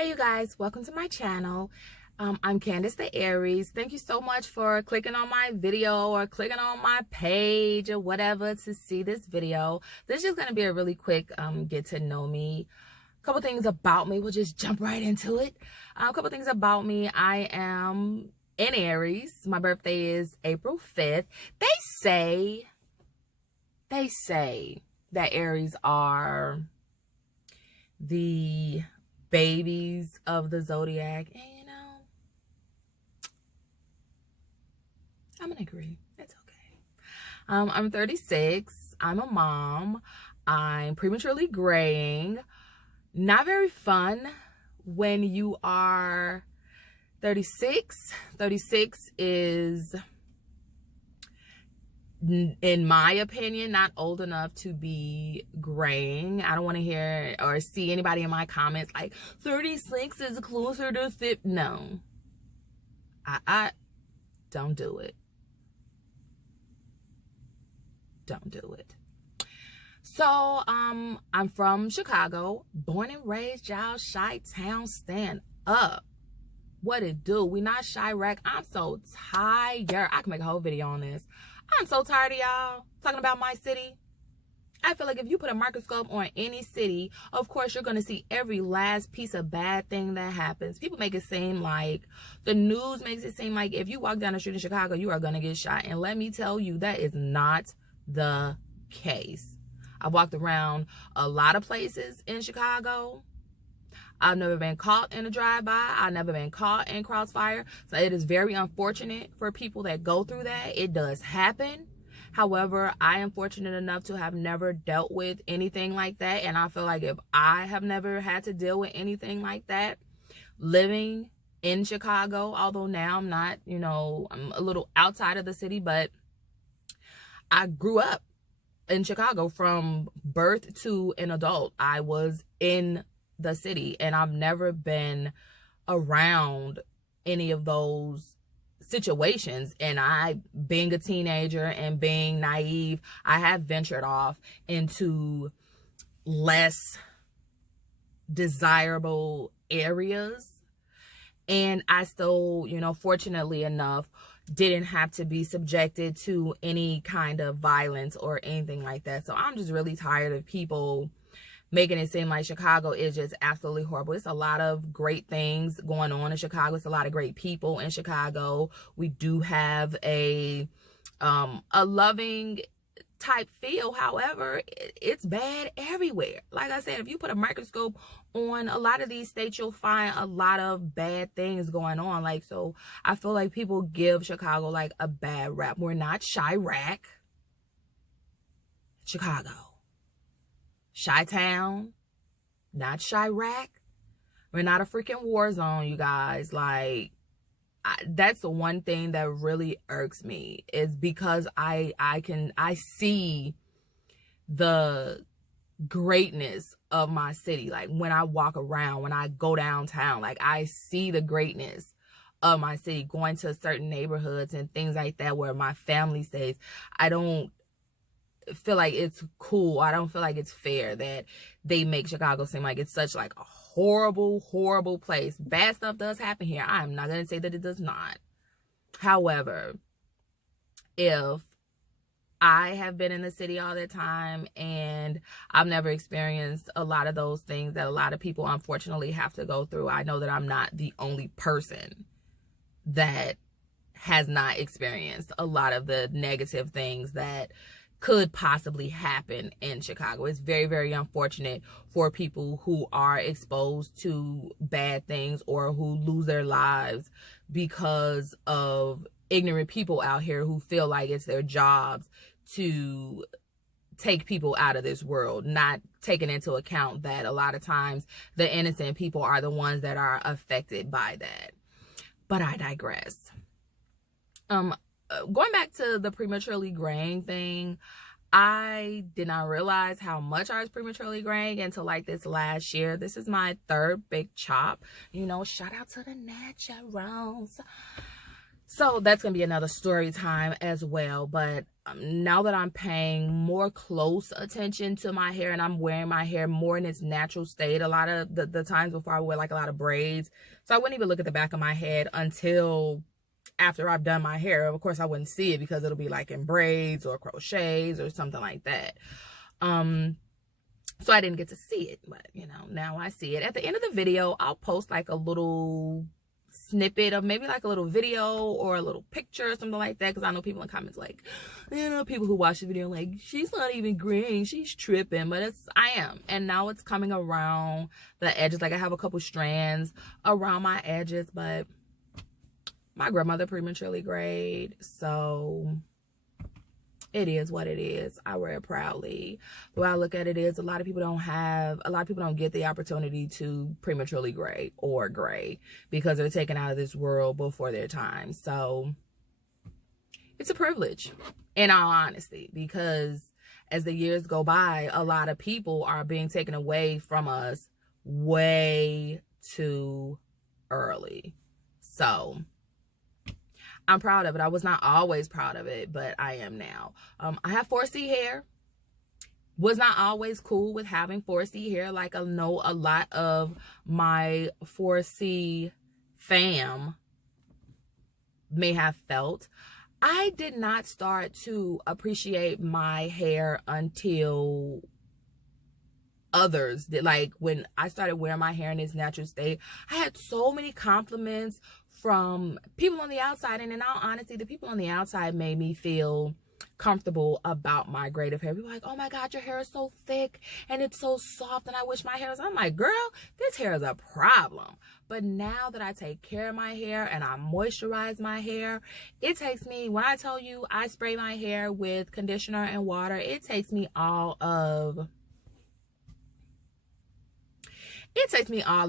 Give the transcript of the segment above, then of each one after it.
Hey you guys, welcome to my channel. I'm Candace the Aries. Thank you so much for clicking on my video or clicking on my page or whatever to see this video. This is just going to be a really quick get to know me. A couple things about me. We'll just jump right into it. A couple things about me. I am in Aries. My birthday is April 5th. They say that Aries are the babies of the zodiac, and I'm gonna agree. It's okay. I'm 36. I'm a mom. I'm prematurely graying. Not very fun when you are 36. 36 is, in my opinion, not old enough to be graying. I don't want to hear or see anybody in my comments like 36 is closer to 50. No, I don't do it. Don't do it. So I'm from Chicago, born and raised, y'all. Chi-town, stand up. What it do? We not Chirac. I'm so tired. I can make a whole video on this. I'm so tired of y'all talking about my city. I feel like if you put a microscope on any city, of course, you're going to see every last piece of bad thing that happens. People make it seem like, the news makes it seem like if you walk down the street in Chicago, you are going to get shot. And let me tell you, that is not the case. I've walked around a lot of places in Chicago. I've never been caught in a drive-by. I've never been caught in crossfire. So it is very unfortunate for people that go through that. It does happen. However, I am fortunate enough to have never dealt with anything like that. And I feel like if I have never had to deal with anything like that, living in Chicago, although now I'm not, I'm a little outside of the city, but I grew up in Chicago from birth to an adult. I was in the city, and I've never been around any of those situations. And I, being a teenager and being naive, I have ventured off into less desirable areas, and I still, fortunately enough, didn't have to be subjected to any kind of violence or anything like that. So I'm just really tired of people making it seem like Chicago is just absolutely horrible. It's a lot of great things going on in Chicago. It's a lot of great people in Chicago. We do have a loving type feel. However, it's bad everywhere. Like I said, if you put a microscope on a lot of these states, you'll find a lot of bad things going on. Like, so I feel like people give Chicago like a bad rap. We're not Chirac. Chicago. Chi-town, not Chirac. We're not a freaking war zone, you guys. Like, that's the one thing that really irks me, is because I see the greatness of my city. Like, when I walk around, when I go downtown, like, I see the greatness of my city, going to certain neighborhoods and things like that where my family stays. I don't feel like it's cool. I don't feel like it's fair that they make Chicago seem like it's such like a horrible place. Bad stuff does happen here. I'm not going to say that it does not. However, if I have been in the city all the time and I've never experienced a lot of those things that a lot of people unfortunately have to go through, I know that I'm not the only person that has not experienced a lot of the negative things that could possibly happen in Chicago. It's very, very unfortunate for people who are exposed to bad things or who lose their lives because of ignorant people out here who feel like it's their jobs to take people out of this world, not taking into account that a lot of times the innocent people are the ones that are affected by that. But I digress. Going back to the prematurely graying thing, I did not realize how much I was prematurely graying until like this last year. This is my third big chop. Shout out to the naturals. So that's going to be another story time as well. But now that I'm paying more close attention to my hair and I'm wearing my hair more in its natural state, a lot of the times before I wear like a lot of braids. So I wouldn't even look at the back of my head until after I've done my hair. Of course, I wouldn't see it because it'll be like in braids or crochets or something like that. So I didn't get to see it, but you know, now I see it. At the end of the video, I'll post like a little snippet of maybe like a little video or a little picture or something like that, because I know people in comments like, you know, people who watch the video like, she's not even graying, she's tripping. But I am, and now it's coming around the edges. Like I have a couple strands around my edges, but my grandmother prematurely grayed, so it is what it is. I wear it proudly. The way I look at it is a lot of people don't get the opportunity to prematurely gray or gray because they're taken out of this world before their time. So it's a privilege, in all honesty, because as the years go by, a lot of people are being taken away from us way too early. So I'm proud of it. I was not always proud of it, but I am now. I have 4C hair. Was not always cool with having 4C hair. Like I know a lot of my 4C fam may have felt. I did not start to appreciate my hair until others did. Like when I started wearing my hair in its natural state, I had so many compliments from people on the outside, and in all honesty, the people on the outside made me feel comfortable about my grade of hair. People were like, oh my god, your hair is so thick and it's so soft and I wish my hair was. I'm like, girl, this hair is a problem. But now that I take care of my hair and I moisturize my hair, it takes me, when I tell you I spray my hair with conditioner and water, it takes me all of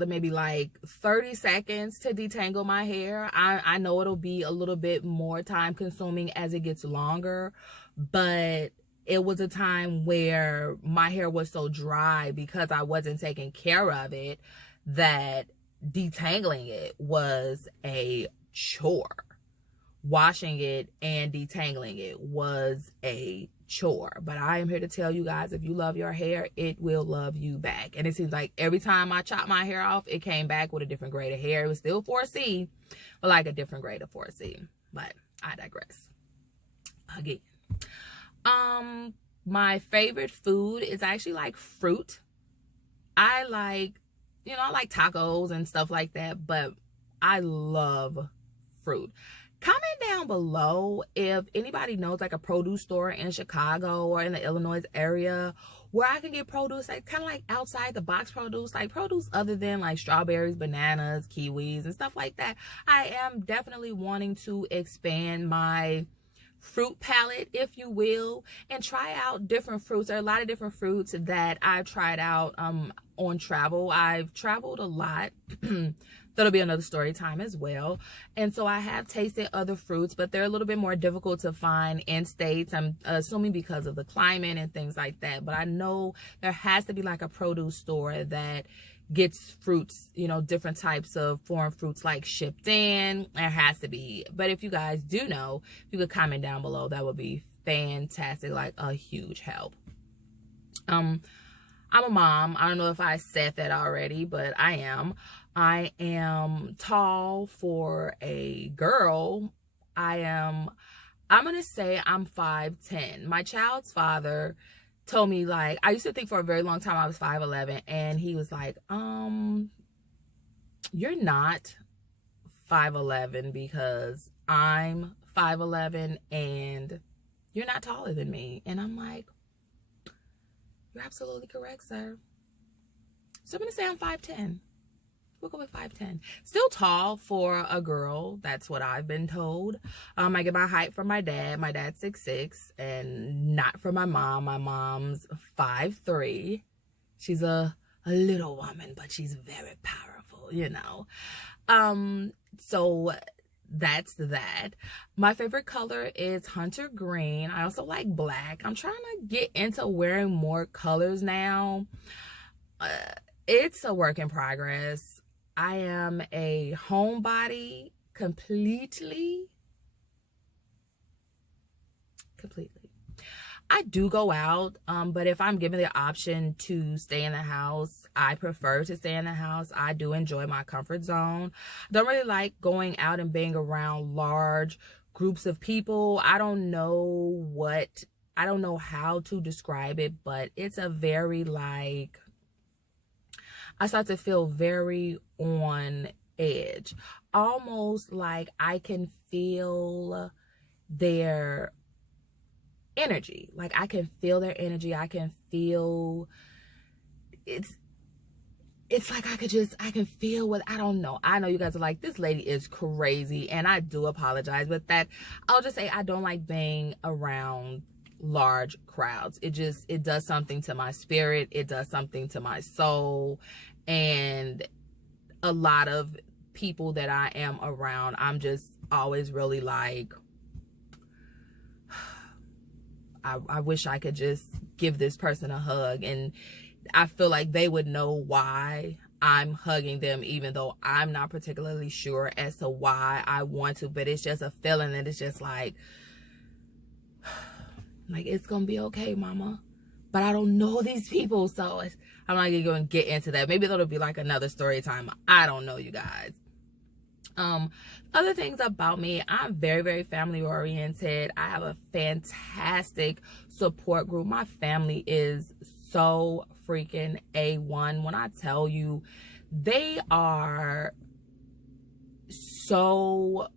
maybe like 30 seconds to detangle my hair. I know it'll be a little bit more time consuming as it gets longer, but it was a time where my hair was so dry because I wasn't taking care of it that detangling it was a chore. Washing it and detangling it was a chore. But I am here to tell you guys, if you love your hair, it will love you back. And it seems like every time I chopped my hair off, it came back with a different grade of hair. It was still 4C, but like a different grade of 4C. But I digress. Again, my favorite food is actually like fruit. I like tacos and stuff like that, but I love fruit. Comment down below if anybody knows like a produce store in Chicago or in the Illinois area where I can get produce, like kind of like outside the box produce, like produce other than like strawberries, bananas, kiwis, and stuff like that. I am definitely wanting to expand my fruit palette, if you will, and try out different fruits. There are a lot of different fruits that I've tried out on travel. I've traveled a lot. That'll be another story time as well. And so I have tasted other fruits, but they're a little bit more difficult to find in states. I'm assuming because of the climate and things like that. But I know there has to be like a produce store that gets fruits, you know, different types of foreign fruits like shipped in. There has to be. But if you guys do know, you could comment down below. That would be fantastic, like a huge help. I'm a mom. I don't know if I said that already, but I am. I am tall for a girl. I'm going to say I'm 5'10". My child's father told me, like, I used to think for a very long time I was 5'11", and he was like, you're not 5'11", because I'm 5'11", and you're not taller than me. And I'm like, you're absolutely correct, sir. So I'm going to say I'm 5'10". We'll go with 5'10". Still tall for a girl. That's what I've been told. I get my height from my dad. My dad's 6'6", and not from my mom. My mom's 5'3". She's a little woman, but she's very powerful, you know. So that's that. My favorite color is hunter green. I also like black. I'm trying to get into wearing more colors now. It's a work in progress. I am a homebody completely, completely. I do go out, but if I'm given the option to stay in the house, I prefer to stay in the house. I do enjoy my comfort zone. Don't really like going out and being around large groups of people. I don't know how to describe it, but it's a very like, I start to feel very on edge. Almost like I can feel their energy. Like I can feel their energy. I can feel it's like I can feel what, I don't know. I know you guys are like, this lady is crazy, and I do apologize, but that I'll just say I don't like being around large crowds. It does something to my spirit. It does something to my soul. And a lot of people that I am around, I'm just always really like, I wish I could just give this person a hug, and I feel like they would know why I'm hugging them, even though I'm not particularly sure as to why I want to, but it's just a feeling that it's just like it's gonna be okay, mama. But I don't know these people, so I'm not even gonna get into that. Maybe that'll be like another story time. I don't know, you guys. Other things about me, I'm very, very family oriented. I have a fantastic support group. My family is so freaking A1. When I tell you, they are so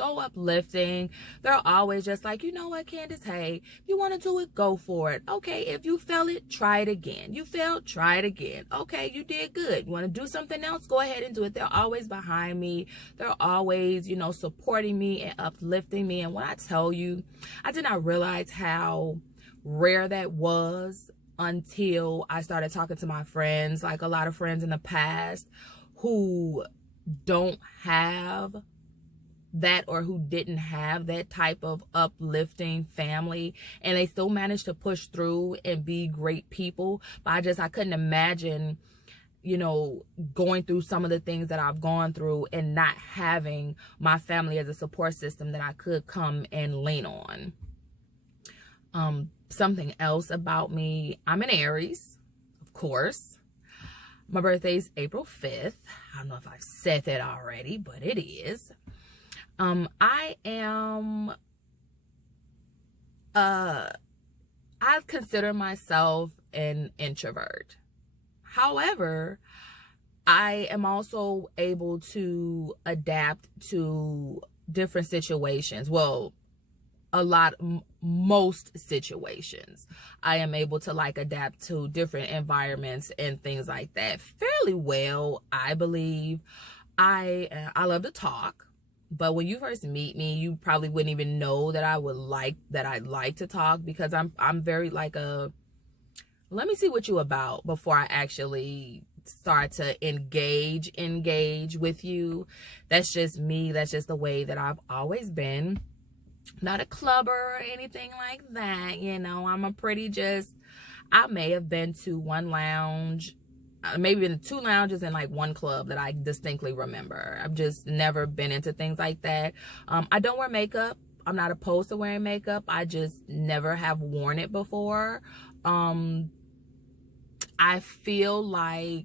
uplifting. They're always just like, you know what, Candace, hey, if you want to do it, go for it. Okay, if you fail it, try it again. You failed, try it again. Okay, you did good. You want to do something else, go ahead and do it. They're always behind me. They're always, supporting me and uplifting me. And when I tell you, I did not realize how rare that was until I started talking to my friends, like a lot of friends in the past who don't have that, or who didn't have that type of uplifting family, and they still managed to push through and be great people. But I couldn't imagine, going through some of the things that I've gone through and not having my family as a support system that I could come and lean on. Something else about me, I'm an Aries, of course. My birthday is April 5th. I don't know if I've said that already, but it is. I consider myself an introvert. However, I am also able to adapt to different situations. Well, most situations. I am able to adapt to different environments and things like that fairly well, I believe. I love to talk. But when you first meet me, you probably wouldn't even know that I like to talk, because I'm very like let me see what you about before I actually start to engage with you. That's just me. That's just the way that I've always been. Not a clubber or anything like that. I'm I may have been to one lounge, maybe in 2 lounges and one club that I distinctly remember. I've just never been into things like that. I don't wear makeup. I'm not opposed to wearing makeup. I just never have worn it before. I feel like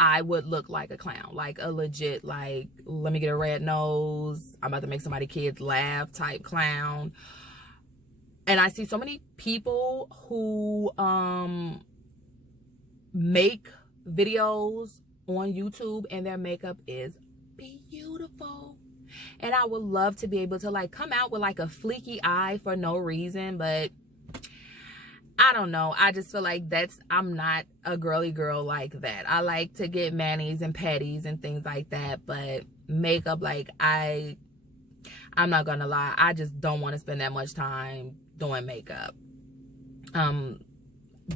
I would look like a clown, like a legit, let me get a red nose, I'm about to make somebody's kids laugh type clown. And I see so many people who make videos on YouTube and their makeup is beautiful. And I would love to be able to come out with a fleeky eye for no reason, but I don't know. I just feel like I'm not a girly girl like that. I like to get manis and petties and things like that, but makeup, I'm not gonna lie, I just don't want to spend that much time doing makeup.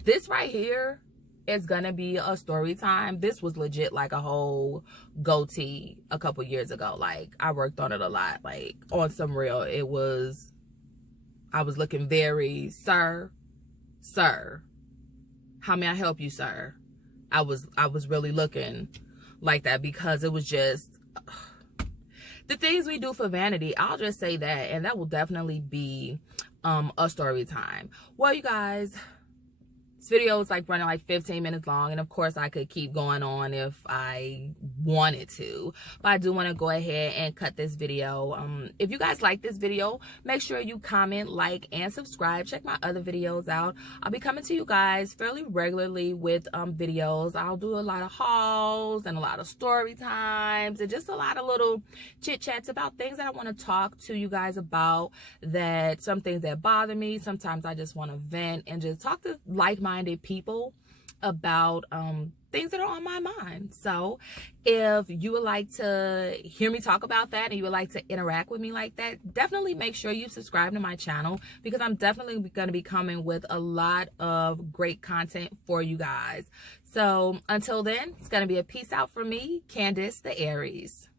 This right here is gonna be a story time. This was legit a whole goatee a couple years ago. I worked on it a lot, on some real. I was looking very, sir, how may I help you, sir? I was really looking like that, because it was just the things we do for vanity. I'll just say that, and that will definitely be a story time. Well, you guys, this video is like running like 15 minutes long, and of course I could keep going on if I wanted to, but I do want to go ahead and cut this video. If you guys like this video, make sure you comment, like, and subscribe. Check my other videos out. I'll be coming to you guys fairly regularly with videos. I'll do a lot of hauls and a lot of story times and just a lot of little chit chats about things that I want to talk to you guys about, that some things that bother me. Sometimes I just want to vent and just talk to like-minded people about things that are on my mind. So if you would like to hear me talk about that and you would like to interact with me like that, definitely make sure you subscribe to my channel, because I'm definitely going to be coming with a lot of great content for you guys. So until then, it's going to be a peace out from me, Candace the Aries.